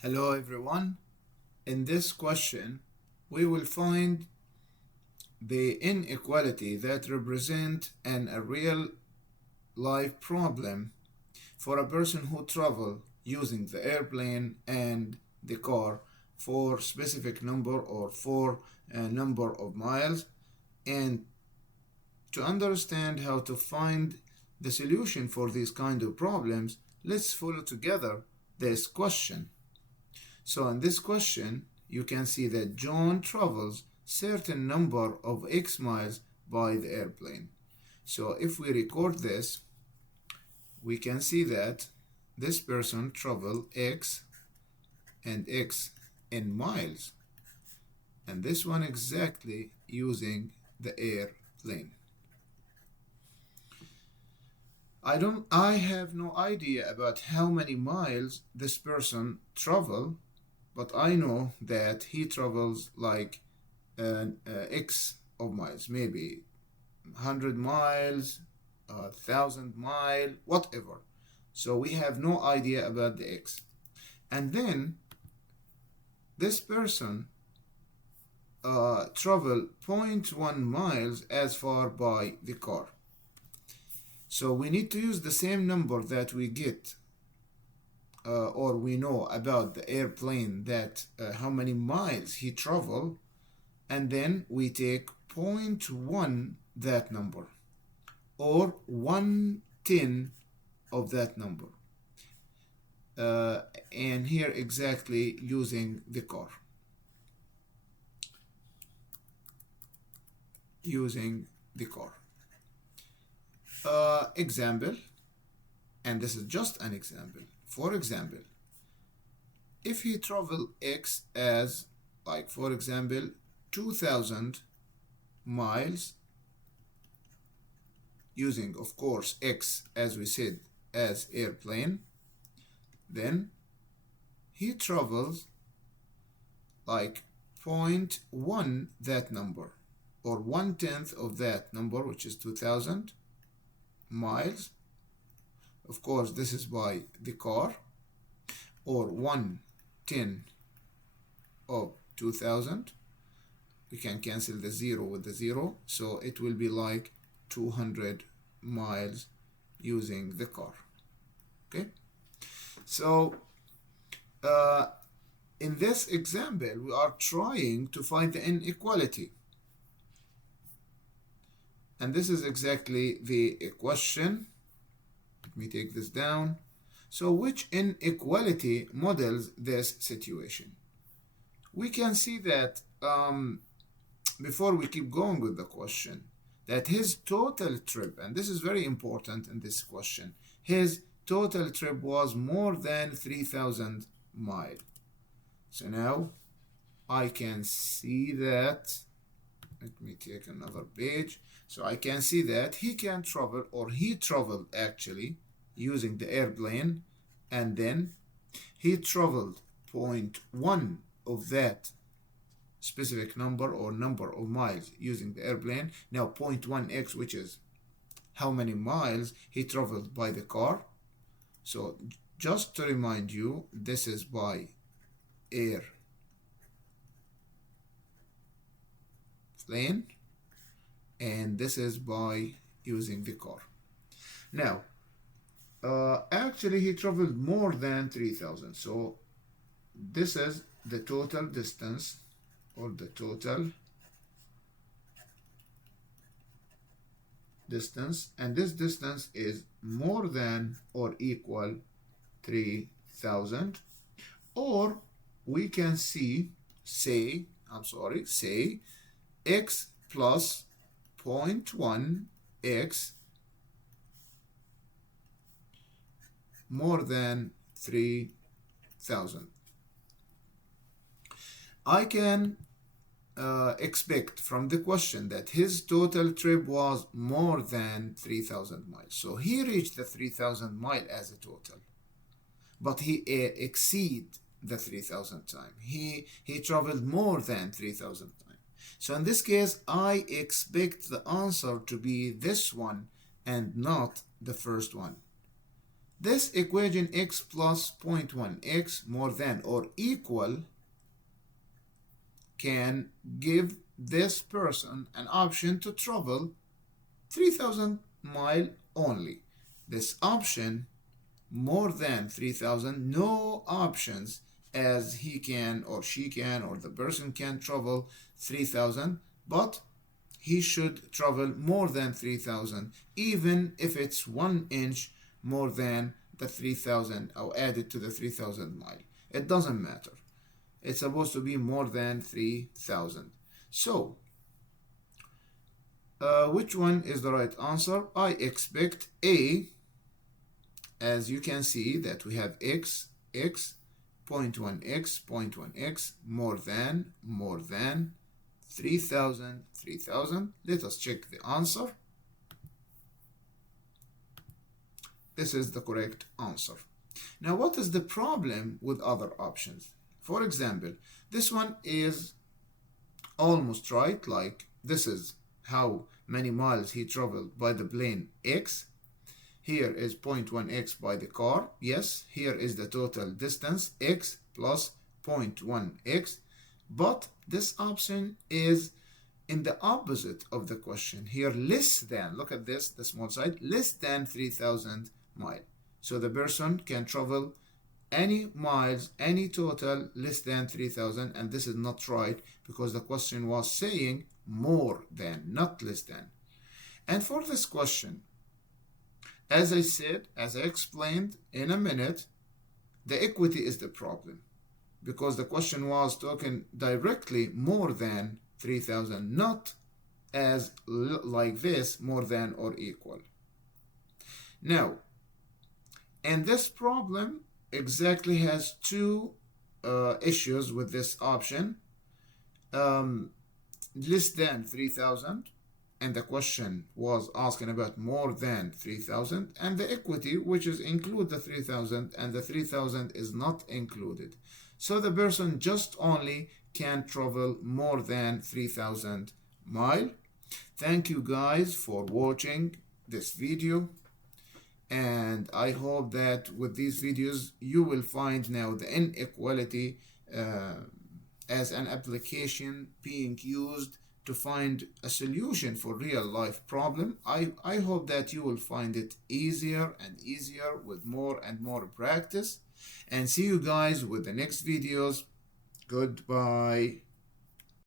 Hello everyone. In this question, we will find the inequality that represent a real life problem for a person who travel using the airplane and the car for specific number or for a number of miles. And to understand how to find the solution for these kind of problems, let's follow together this question. So in this question, you can see that John travels certain number of X miles by the airplane. So if we record this, we can see that this person travel X and X in miles. And this one exactly using the airplane. I have no idea about how many miles this person travel, but I know that he travels like X of miles, maybe 100 miles, 1,000 miles, whatever. So we have no idea about the X. And then this person travel 0.1 miles as far by the car. So we need to use the same number that we get or we know about the airplane, that how many miles he traveled, and then we take 0.1 that number or 1/10 of that number, and here exactly using the car, example, and this is just an example. For example, if he travel X as, like, for example, 2,000 miles, using of course X, as we said, as airplane, then he travels like 0.1 that number or 1/10 of that number, which is 2,000 miles. Of course, this is by the car, or 1/10 of 2,000. We can cancel the 0 with the 0, so it will be like 200 miles using the car. Okay, so in this example, we are trying to find the inequality. And this is exactly the question. Let me take this down. So which inequality models this situation? We can see that before we keep going with the question, that his total trip, and this is very important in this question, his total trip was more than 3,000 miles. So now I can see that, let me take another page. So I can see that he can travel, or he traveled actually using the airplane, and then he traveled 0.1 of that specific number or number of miles using the airplane. Now 0.1x, which is how many miles he traveled by the car. So just to remind you, this is by airplane, and this is by using the car. Now actually he traveled more than 3,000, so this is the total distance, or the total distance, and this distance is more than or equal 3,000. Or we can say x plus 0.1 x more than 3,000. I can expect from the question that his total trip was more than 3,000 miles. So he reached the 3,000 mile as a total, but he exceed the 3,000 time. He traveled more than 3,000 times. So in this case, I expect the answer to be this one and not the first one. This equation x plus 0.1x more than or equal can give this person an option to travel 3,000 miles only. This option more than 3,000, no options, as he can or she can or the person can travel 3,000, but he should travel more than 3,000, even if it's 1 inch more than the 3,000 or added to the 3,000 mile. It doesn't matter. It's supposed to be more than 3,000. So, which one is the right answer? I expect A. As you can see that we have x, 0.1x, 0.1x, more than 3,000, 3,000. Let us check the answer. This is the correct answer. Now, what is the problem with other options? For example, this one is almost right, like this is how many miles he traveled by the plane x. Here is 0.1x by the car. Yes, here is the total distance, x plus 0.1x. But this option is in the opposite of the question. Here, less than, look at this, the small side, less than 3,000 miles. So the person can travel any miles, any total less than 3,000, and this is not right because the question was saying more than, not less than. And for this question, as I said, as I explained in a minute, the equity is the problem because the question was talking directly more than 3,000, not as like this, more than or equal. Now, and this problem exactly has two issues with this option. Less than 3,000, and the question was asking about more than 3,000, and the equity, which is include the 3,000, and the 3,000 is not included. So the person just only can travel more than 3,000 miles. Thank you guys for watching this video, and I hope that with these videos you will find now the inequality as an application being used to find a solution for real life problem. I hope that you will find it easier and easier with more and more practice, and see you guys with the next videos. Goodbye.